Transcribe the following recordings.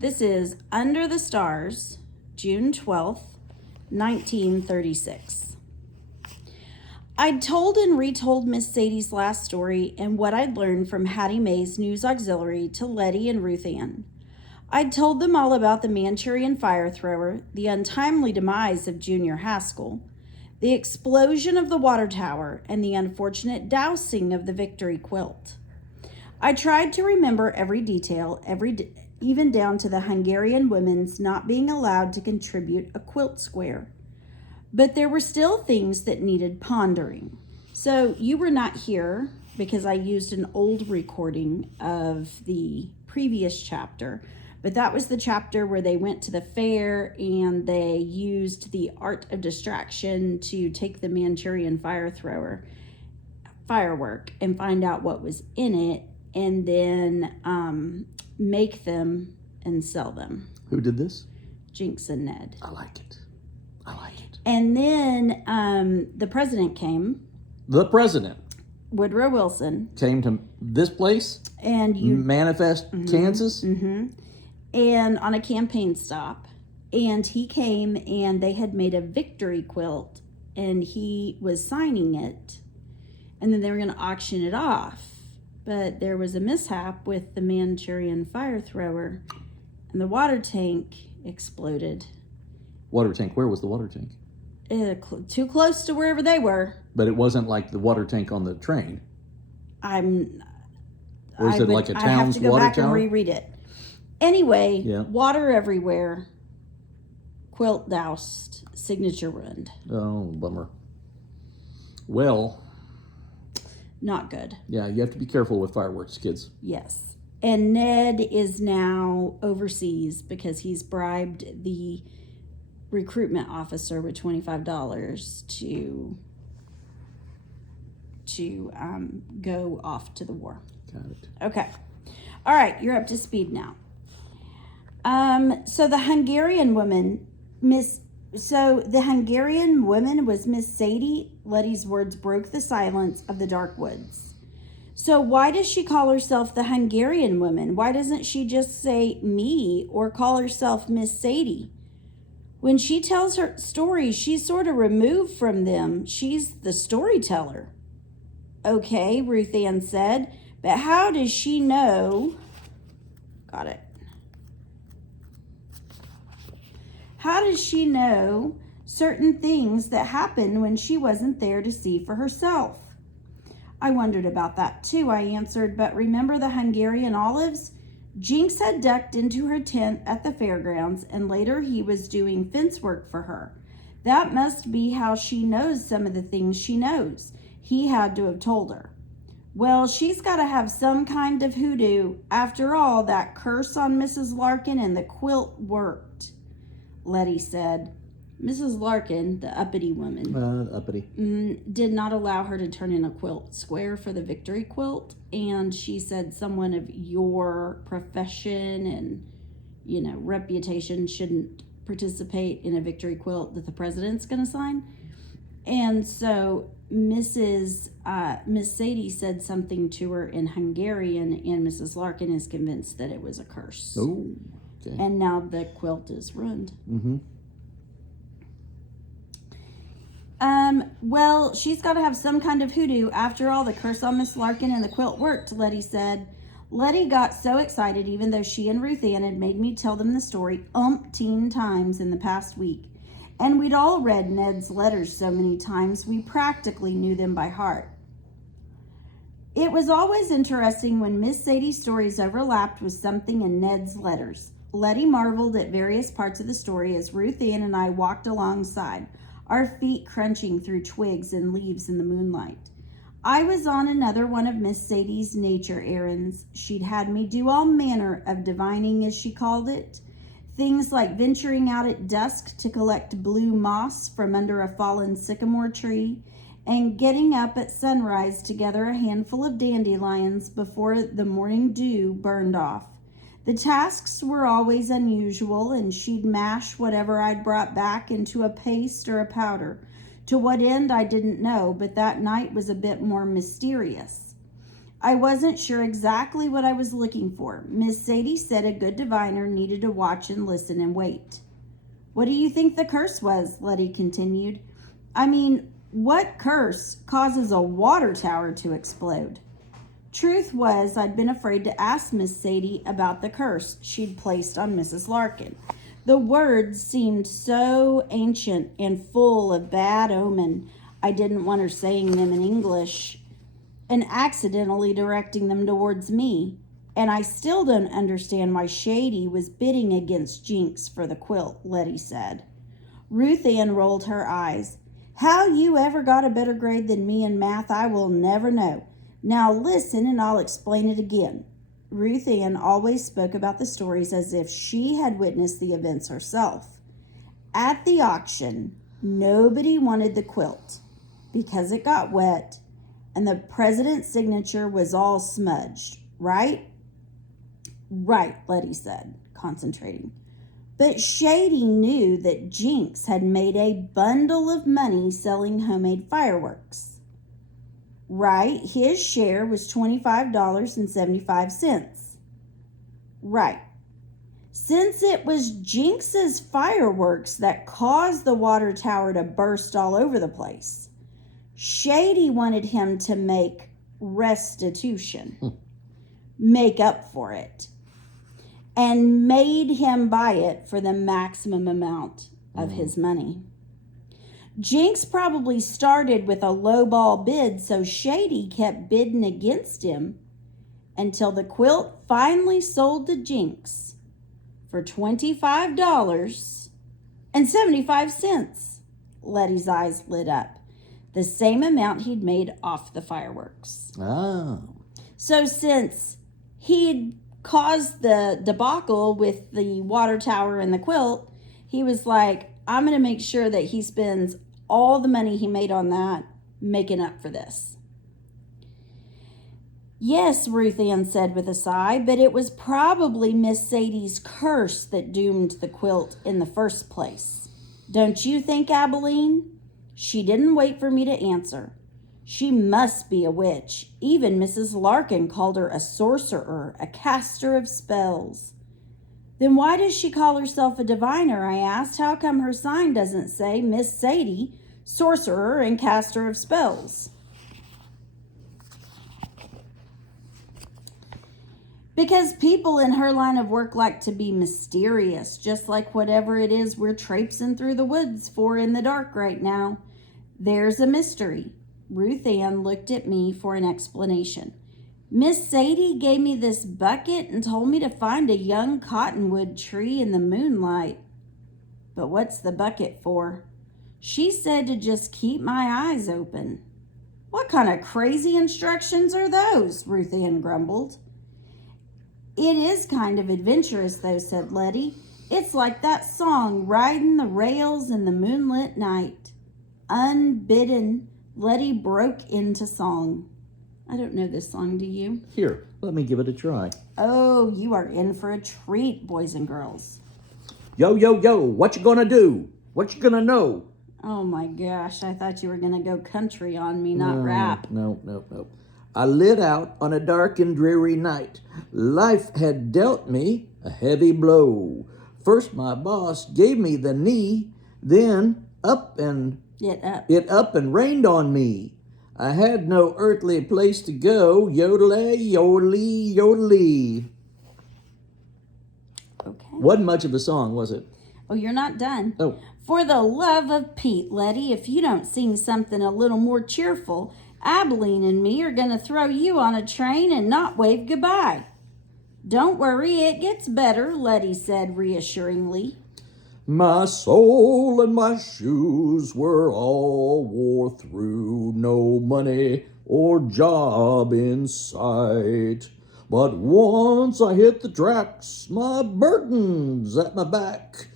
This is Under the Stars, June 12th, 1936. I'd told and retold Miss Sadie's last story and what I'd learned from Hattie Mae's news auxiliary to Letty and Ruth Ann. I'd told them all about the Manchurian fire thrower, the untimely demise of Junior Haskell, the explosion of the water tower, and the unfortunate dousing of the Victory quilt. I tried to remember every detail, even down to the Hungarian women's not being allowed to contribute a quilt square. But there were still things that needed pondering. So you were not here because I used an old recording of the previous chapter, but that was the chapter where they went to the fair and they used the art of distraction to take the Manchurian firework and find out what was in it and then make them and sell them. Who did this? Jinx and Ned. I like it. And then the president came. The president Woodrow Wilson. came to this place, And Manifest, Kansas. And on a campaign stop. And he came and they had made a victory quilt and he was signing it. And then they were going to auction it off. But there was a mishap with the Manchurian fire thrower and the water tank exploded. Water tank. Where was the water tank? Too close to wherever they were. But it wasn't like the water tank on the train. Or is it like a I have town's to go water back tower? and reread it. Anyway, Yeah. Water everywhere. Quilt doused. Signature ruined. Oh, bummer. Well, Not good. yeah, you have to be careful with fireworks, kids. Yes. And Ned is now overseas because he's bribed the recruitment officer with $25 to go off to the war. Got it. Okay. All right, you're up to speed now. So the Hungarian woman was Miss Sadie. Letty's words broke the silence of the dark woods. So why does she call herself the Hungarian woman? Why doesn't she just say me or call herself Miss Sadie? When she tells her stories, she's sort of removed from them. She's the storyteller. Okay, Ruth Ann said, but how does she know? Got it. How does she know certain things that happened when she wasn't there to see for herself? I wondered about that too, I answered, but remember the Hungarian olives? Jinx had ducked into her tent at the fairgrounds, and later he was doing fence work for her. That must be how she knows some of the things she knows. He had to have told her. Well, she's got to have some kind of hoodoo. After all, that curse on Mrs. Larkin and the quilt worked, Letty said. Mrs. Larkin, the uppity woman, did not allow her to turn in a quilt square for the Victory quilt. And she said someone of your profession and, reputation shouldn't participate in a Victory quilt that the president's going to sign. And so Miss Sadie said something to her in Hungarian, and Mrs. Larkin is convinced that it was a curse. Oh, okay. And now the quilt is ruined. Mm-hmm. Well, she's got to have some kind of hoodoo. After all, the curse on Miss Larkin and the quilt worked, Letty said. Letty got so excited, even though she and Ruth Ann had made me tell them the story umpteen times in the past week. And we'd all read Ned's letters so many times, we practically knew them by heart. It was always interesting when Miss Sadie's stories overlapped with something in Ned's letters. Letty marveled at various parts of the story as Ruth Ann and I walked alongside, our feet crunching through twigs and leaves in the moonlight. I was on another one of Miss Sadie's nature errands. She'd had me do all manner of divining, as she called it. Things like venturing out at dusk to collect blue moss from under a fallen sycamore tree, and getting up at sunrise to gather a handful of dandelions before the morning dew burned off. The tasks were always unusual, and she'd mash whatever I'd brought back into a paste or a powder. To what end, I didn't know, but that night was a bit more mysterious. I wasn't sure exactly what I was looking for. Miss Sadie said a good diviner needed to watch and listen and wait. What do you think the curse was? Letty continued. I mean, what curse causes a water tower to explode? Truth was, I'd been afraid to ask Miss Sadie about the curse she'd placed on Mrs. Larkin. The words seemed so ancient and full of bad omen, I didn't want her saying them in English and accidentally directing them towards me. And I still don't understand why Shady was bidding against Jinx for the quilt, Letty said. Ruth Ann rolled her eyes. How you ever got a better grade than me in math, I will never know. Now listen and I'll explain it again. Ruth Ann always spoke about the stories as if she had witnessed the events herself. At the auction, nobody wanted the quilt because it got wet and the president's signature was all smudged, right? Right, Letty said, concentrating. But Shady knew that Jinx had made a bundle of money selling homemade fireworks. Right, his share was $25.75. Right. Since it was Jinx's fireworks that caused the water tower to burst all over the place, Shady wanted him to make restitution, make up for it, and made him buy it for the maximum amount of his money. Jinx probably started with a lowball bid, so Shady kept bidding against him until the quilt finally sold to Jinx for $25.75. Letty's eyes lit up. The same amount he'd made off the fireworks. Ah. So since he'd caused the debacle with the water tower and the quilt, he was like, I'm going to make sure that he spends all the money he made on that making up for this. Yes, Ruth Ann said with a sigh, but it was probably Miss Sadie's curse that doomed the quilt in the first place. Don't you think, Abilene? She didn't wait for me to answer. She must be a witch. Even Mrs. Larkin called her a sorcerer, a caster of spells. Then why does she call herself a diviner? I asked. How come her sign doesn't say Miss Sadie, sorcerer and caster of spells? Because people in her line of work like to be mysterious, just like whatever it is we're traipsing through the woods for in the dark right now. There's a mystery. Ruth Ann looked at me for an explanation. Miss Sadie gave me this bucket and told me to find a young cottonwood tree in the moonlight. But what's the bucket for? She said to just keep my eyes open. What kind of crazy instructions are those? Ruth Ann grumbled. It is kind of adventurous though, said Letty. It's like that song, Riding the Rails in the Moonlit Night. Unbidden, Letty broke into song. I don't know this song, do you? Here, let me give it a try. Oh, you are in for a treat, boys and girls. Yo, yo, yo, what you gonna do? What you gonna know? Oh my gosh, I thought you were gonna go country on me, not rap. No. I lit out on a dark and dreary night. Life had dealt me a heavy blow. First my boss gave me the knee, then it up and rained on me. I had no earthly place to go. Yodelay, yodelay, yodelay. Okay. Wasn't much of a song, was it? Oh, you're not done. Oh. For the love of Pete, Letty, if you don't sing something a little more cheerful, Abilene and me are going to throw you on a train and not wave goodbye. Don't worry, it gets better, Letty said reassuringly. My soul and my shoes were all wore through, no money or job in sight. But once I hit the tracks, my burden's at my back.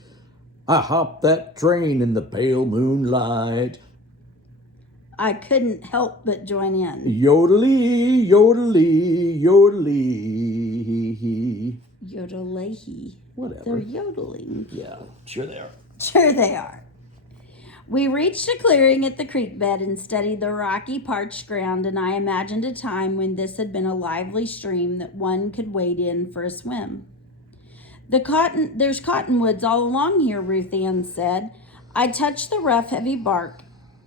I hopped that train in the pale moonlight. I couldn't help but join in. Yodelay, yodelay, yodelay. Yodelehi. Whatever. They're yodeling. Yeah, sure they are. Sure they are. We reached a clearing at the creek bed and studied the rocky, parched ground, and I imagined a time when this had been a lively stream that one could wade in for a swim. There's cottonwoods all along here, Ruth Ann said. I touched the rough, heavy bark.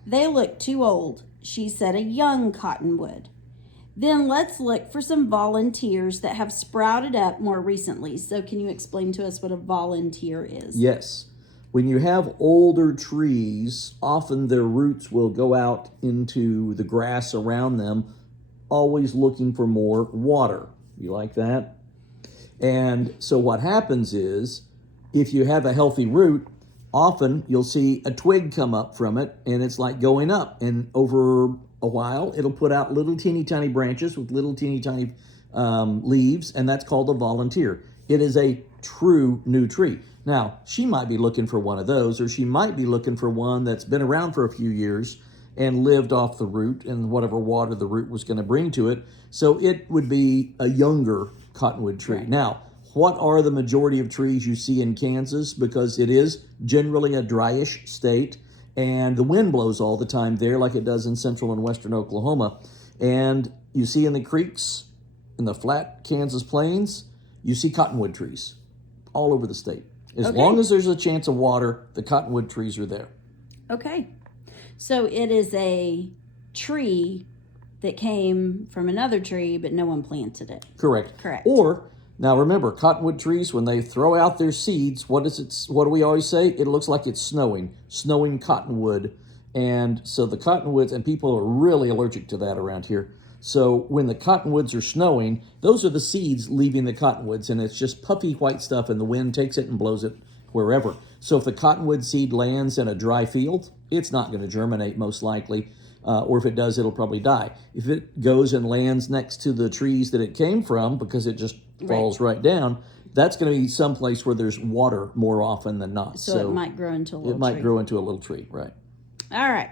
They look too old. She said a young cottonwood. Then let's look for some volunteers that have sprouted up more recently. So can you explain to us what a volunteer is? Yes. When you have older trees, often their roots will go out into the grass around them, always looking for more water. You like that? And so what happens is, if you have a healthy root, often you'll see a twig come up from it, and it's like going up. And over a while, it'll put out little teeny tiny branches with little teeny tiny leaves, and that's called a volunteer. It is a true new tree. Now, she might be looking for one of those, or she might be looking for one that's been around for a few years and lived off the root and whatever water the root was going to bring to it. So it would be a younger cottonwood tree. Right. Now, what are the majority of trees you see in Kansas? Because it is generally a dryish state, and the wind blows all the time there like it does in central and western Oklahoma. And you see in the creeks, in the flat Kansas plains, you see cottonwood trees all over the state. As long as there's a chance of water, the cottonwood trees are there. Okay. So it is a tree that came from another tree, but no one planted it. Correct. Correct. Or, now remember, cottonwood trees, when they throw out their seeds, what do we always say? It looks like it's snowing cottonwood. And so the cottonwoods, and people are really allergic to that around here. So when the cottonwoods are snowing, those are the seeds leaving the cottonwoods, and it's just puffy white stuff, and the wind takes it and blows it wherever. So if the cottonwood seed lands in a dry field, it's not going to germinate most likely, or if it does, it'll probably die. If it goes and lands next to the trees that it came from, because it just falls right down, that's going to be someplace where there's water more often than not. So it might grow into a little tree. It might grow into a little tree, right. All right.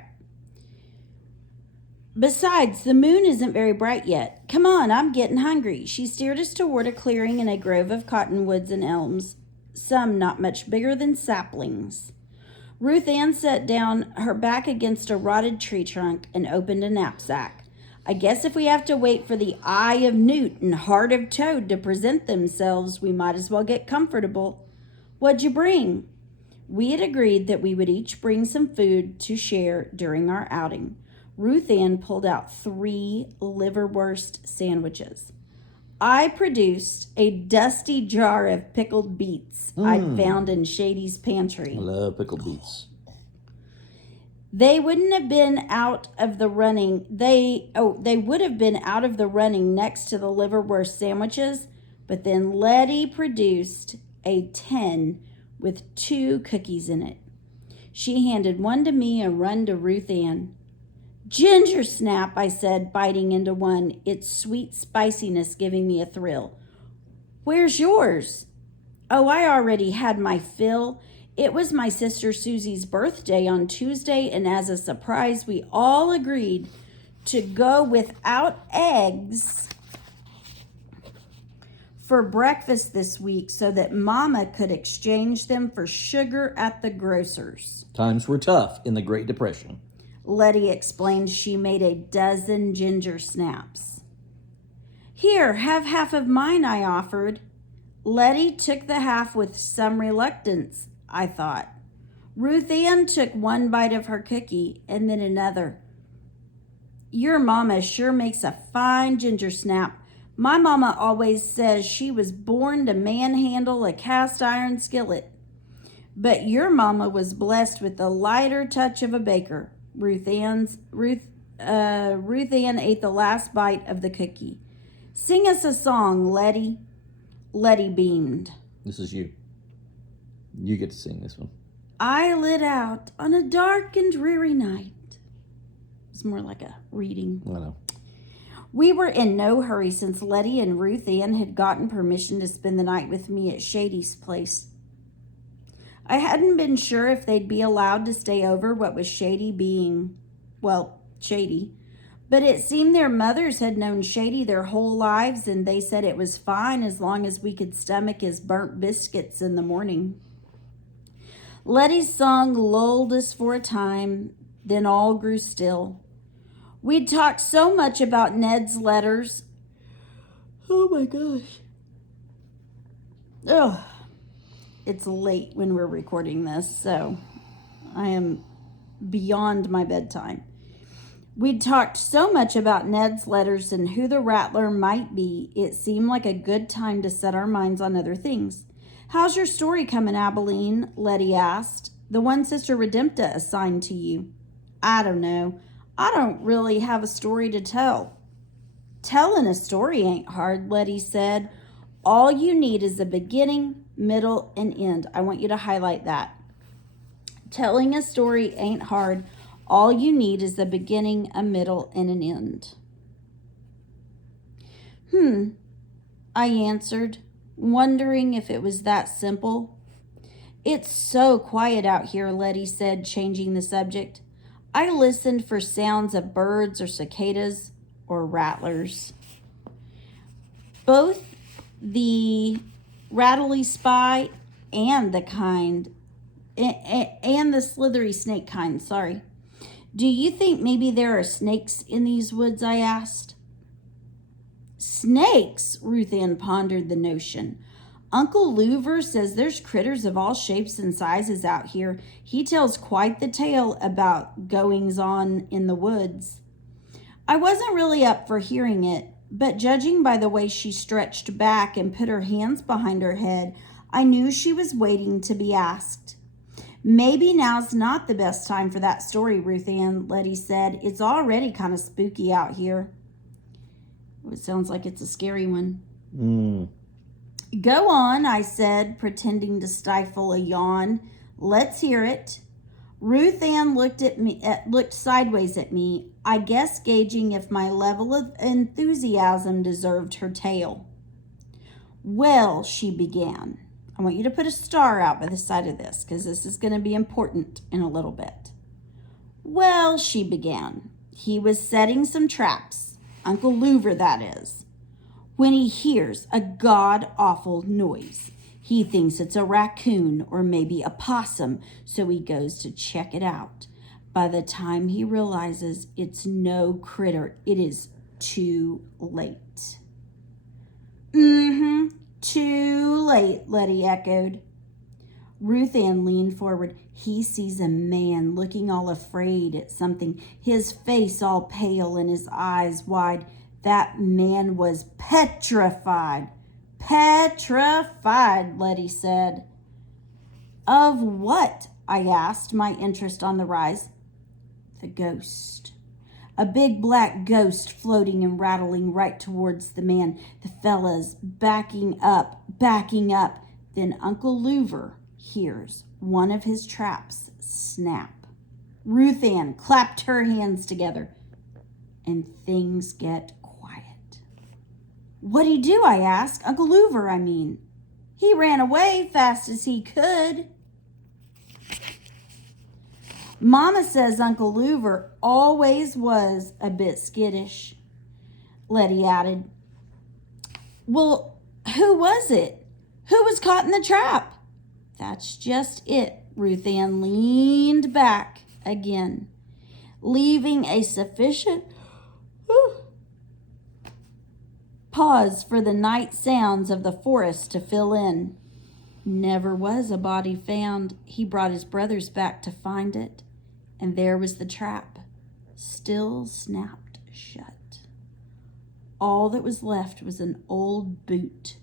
Besides, the moon isn't very bright yet. Come on, I'm getting hungry. She steered us toward a clearing in a grove of cottonwoods and elms, some not much bigger than saplings. Ruth Ann sat down, her back against a rotted tree trunk, and opened a knapsack. I guess if we have to wait for the eye of newt and heart of toad to present themselves, we might as well get comfortable. What'd you bring? We had agreed that we would each bring some food to share during our outing. Ruth Ann pulled out 3 liverwurst sandwiches. I produced a dusty jar of pickled beets I'd found in Shady's pantry. I love pickled beets. They wouldn't have been out of the running. They would have been out of the running next to the liverwurst sandwiches, but then Letty produced a tin with 2 cookies in it. She handed one to me and one to Ruth Ann. Ginger snap, I said, biting into one, its sweet spiciness giving me a thrill. Where's yours? Oh, I already had my fill. It was my sister Susie's birthday on Tuesday, and as a surprise, we all agreed to go without eggs for breakfast this week so that Mama could exchange them for sugar at the grocer's. Times were tough in the Great Depression. Letty explained she made a dozen ginger snaps. Here, have half of mine, I offered. Letty took the half with some reluctance, I thought. Ruth Ann took one bite of her cookie and then another. Your mama sure makes a fine ginger snap. My mama always says she was born to manhandle a cast iron skillet. But your mama was blessed with the lighter touch of a baker. Ruth Ann ate the last bite of the cookie. Sing us a song, Letty. Letty beamed. This is you. You get to sing this one. I lit out on a dark and dreary night. It's more like a reading. I know. We were in no hurry since Letty and Ruth Ann had gotten permission to spend the night with me at Shady's place. I hadn't been sure if they'd be allowed to stay over, what with Shady being, well, Shady. But it seemed their mothers had known Shady their whole lives, and they said it was fine as long as we could stomach his burnt biscuits in the morning. Letty's song lulled us for a time, then all grew still. We'd talked so much about Ned's letters. Oh my gosh. Ugh. It's late when we're recording this, so I am beyond my bedtime. We'd talked so much about Ned's letters and who the Rattler might be, it seemed like a good time to set our minds on other things. How's your story coming, Abilene? Letty asked. The one Sister Redempta assigned to you. I don't know. I don't really have a story to tell. Telling a story ain't hard, Letty said. All you need is a beginning, middle, and end. I want you to highlight that. Telling a story ain't hard. All you need is a beginning, a middle, and an end. I answered, wondering if it was that simple. It's so quiet out here, Letty said, changing the subject. I listened for sounds of birds or cicadas or rattlers. Both the rattly spy and the slithery snake kind, sorry. Do you think maybe there are snakes in these woods? I asked. Snakes? Ruth Ann pondered the notion. Uncle Louver says there's critters of all shapes and sizes out here. He tells quite the tale about goings-on in the woods. I wasn't really up for hearing it, but judging by the way she stretched back and put her hands behind her head, I knew she was waiting to be asked. Maybe now's not the best time for that story, Ruth Ann, Letty said. It's already kind of spooky out here. It sounds like it's a scary one. Go on, I said, pretending to stifle a yawn. Let's hear it. Ruth Ann looked sideways at me, I guess gauging if my level of enthusiasm deserved her tale. Well, she began. I want you to put a star out by the side of this, because this is going to be important in a little bit. Well, she began. He was setting some traps. Uncle Louver, that is. When he hears a god-awful noise, he thinks it's a raccoon or maybe a possum, so he goes to check it out. By the time he realizes it's no critter, it is too late. Too late, Letty echoed. Ruth Ann leaned forward. He sees a man looking all afraid at something, his face all pale and his eyes wide. That man was petrified. Petrified, Letty said. Of what? I asked, my interest on the rise. The ghost. A big black ghost floating and rattling right towards the man. The fellas backing up. Then Uncle Louver hears one of his traps snap. Ruth Ann clapped her hands together, and things get quiet. What'd he do? I asked. Uncle Louver, I mean. He ran away fast as he could. Mama says Uncle Louver always was a bit skittish, Letty added. Well, who was it? Who was caught in the trap? That's just it. Ruth Ann leaned back again, leaving a sufficient pause for the night sounds of the forest to fill in. Never was a body found. He brought his brothers back to find it, and there was the trap, still snapped shut. All that was left was an old boot.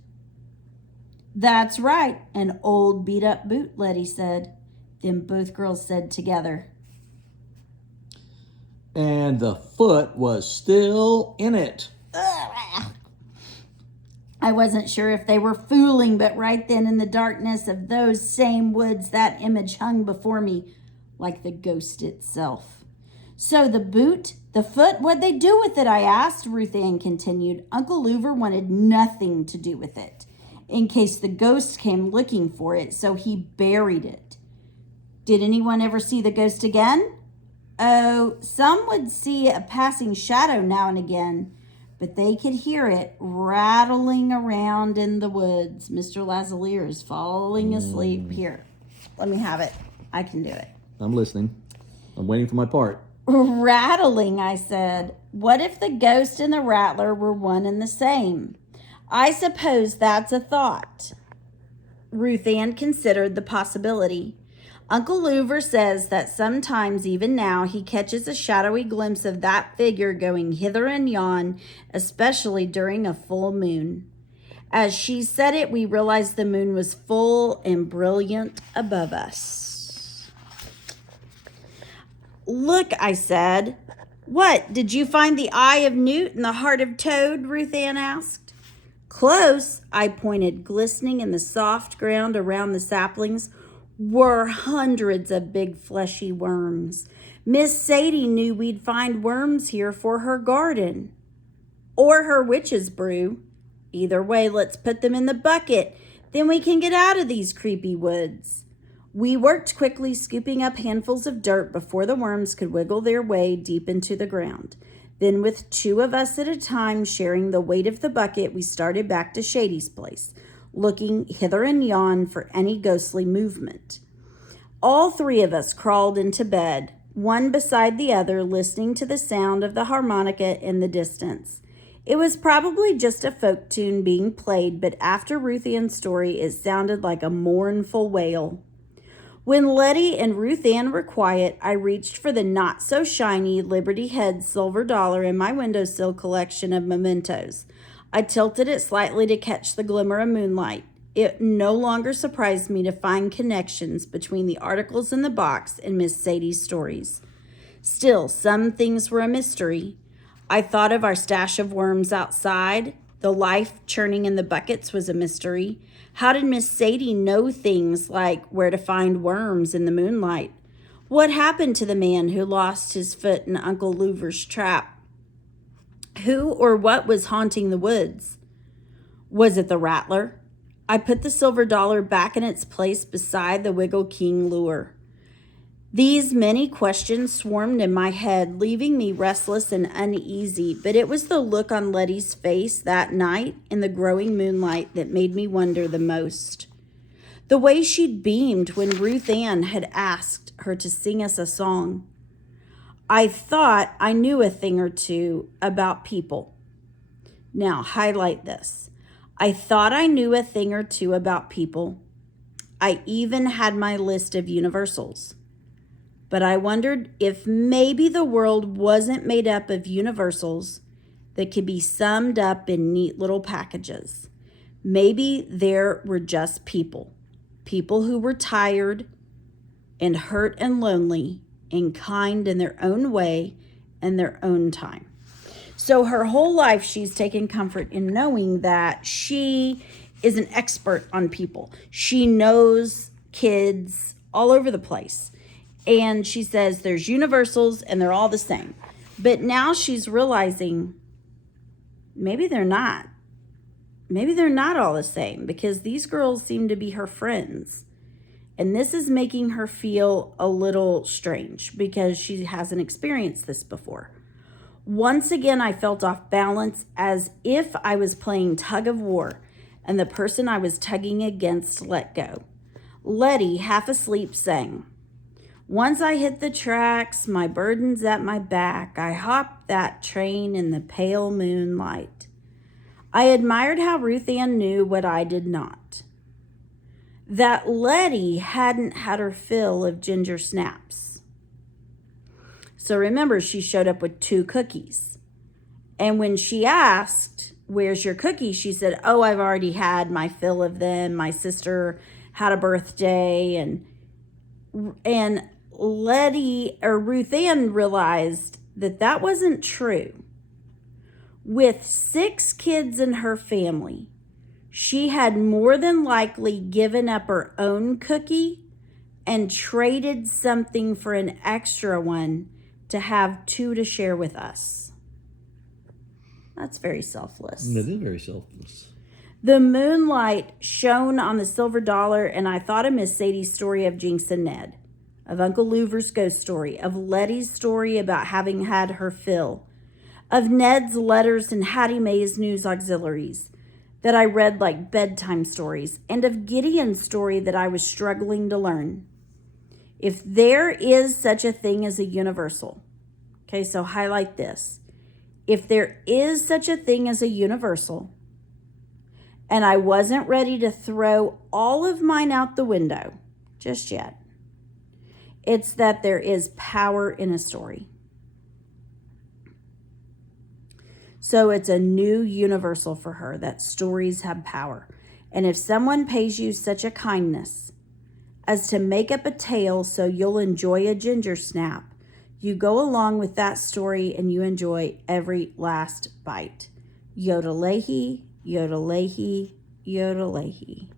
That's right, an old beat-up boot, Letty said. Then both girls said together, And the foot was still in it. I wasn't sure if they were fooling, but right then in the darkness of those same woods, that image hung before me like the ghost itself. So the boot, the foot, what'd they do with it? I asked. Ruth Ann continued. Uncle Louver wanted nothing to do with it in case the ghost came looking for it, so he buried it. Did anyone ever see the ghost again? Oh, some would see a passing shadow now and again, but they could hear it rattling around in the woods. Mr. Lazalier is falling asleep here. Let me have it. I can do it. I'm listening. I'm waiting for my part. Rattling, I said. What if the ghost and the rattler were one and the same? I suppose that's a thought. Ruth Ann considered the possibility. Uncle Louver says that sometimes, even now, he catches a shadowy glimpse of that figure going hither and yon, especially during a full moon. As she said it, we realized the moon was full and brilliant above us. Look, I said. What, did you find the eye of Newt and the heart of Toad? Ruth Ann asked. Close, I pointed. Glistening in the soft ground around the saplings were hundreds of big fleshy worms. Miss Sadie knew we'd find worms here for her garden. Or her witch's brew. Either way, let's put them in the bucket. Then we can get out of these creepy woods. We worked quickly, scooping up handfuls of dirt before the worms could wiggle their way deep into the ground. Then, with 2 of us at a time sharing the weight of the bucket, we started back to Shady's place, looking hither and yon for any ghostly movement. All 3 of us crawled into bed, one beside the other, listening to the sound of the harmonica in the distance. It was probably just a folk tune being played, but after Ruth Ann's story, it sounded like a mournful wail. When Letty and Ruth Ann were quiet, I reached for the not-so-shiny Liberty Head silver dollar in my windowsill collection of mementos. I tilted it slightly to catch the glimmer of moonlight. It no longer surprised me to find connections between the articles in the box and Miss Sadie's stories. Still, some things were a mystery. I thought of our stash of worms outside. The life churning in the buckets was a mystery. How did Miss Sadie know things like where to find worms in the moonlight? What happened to the man who lost his foot in Uncle Louver's trap? Who or what was haunting the woods? Was it the rattler? I put the silver dollar back in its place beside the Wiggle King lure. These many questions swarmed in my head, leaving me restless and uneasy, but it was the look on Letty's face that night in the growing moonlight that made me wonder the most. The way she'd beamed when Ruth Ann had asked her to sing us a song. I thought I knew a thing or two about people. Now, highlight this. I thought I knew a thing or two about people. I even had my list of universals. But I wondered if maybe the world wasn't made up of universals that could be summed up in neat little packages. Maybe there were just people who were tired and hurt and lonely and kind in their own way and their own time. So her whole life, she's taken comfort in knowing that she is an expert on people. She knows kids all over the place. And she says there's universals and they're all the same. But now she's realizing maybe they're not. Maybe they're not all the same because these girls seem to be her friends. And this is making her feel a little strange because she hasn't experienced this before. Once again, I felt off balance as if I was playing tug of war and the person I was tugging against let go. Letty, half asleep, sang. Once I hit the tracks, my burden's at my back. I hopped that train in the pale moonlight. I admired how Ruth Ann knew what I did not. That Letty hadn't had her fill of ginger snaps. So remember, she showed up with 2 cookies. And when she asked, where's your cookie? She said, oh, I've already had my fill of them. My sister had a birthday and Letty or Ruth Ann realized that that wasn't true. With 6 kids in her family, she had more than likely given up her own cookie and traded something for an extra one to have 2 to share with us. That's very selfless. It is very selfless. The moonlight shone on the silver dollar, and I thought of Miss Sadie's story of Jinx and Ned, of Uncle Louver's ghost story, of Letty's story about having had her fill, of Ned's letters and Hattie Mae's news auxiliaries. that I read like bedtime stories, and of Gideon's story that I was struggling to learn. If there is such a thing as a universal, okay, so highlight this. If there is such a thing as a universal, and I wasn't ready to throw all of mine out the window just yet, it's that there is power in a story. So it's a new universal for her, that stories have power. And if someone pays you such a kindness as to make up a tale so you'll enjoy a ginger snap, you go along with that story and you enjoy every last bite. Yodelehi, yodelehi, yodelehi.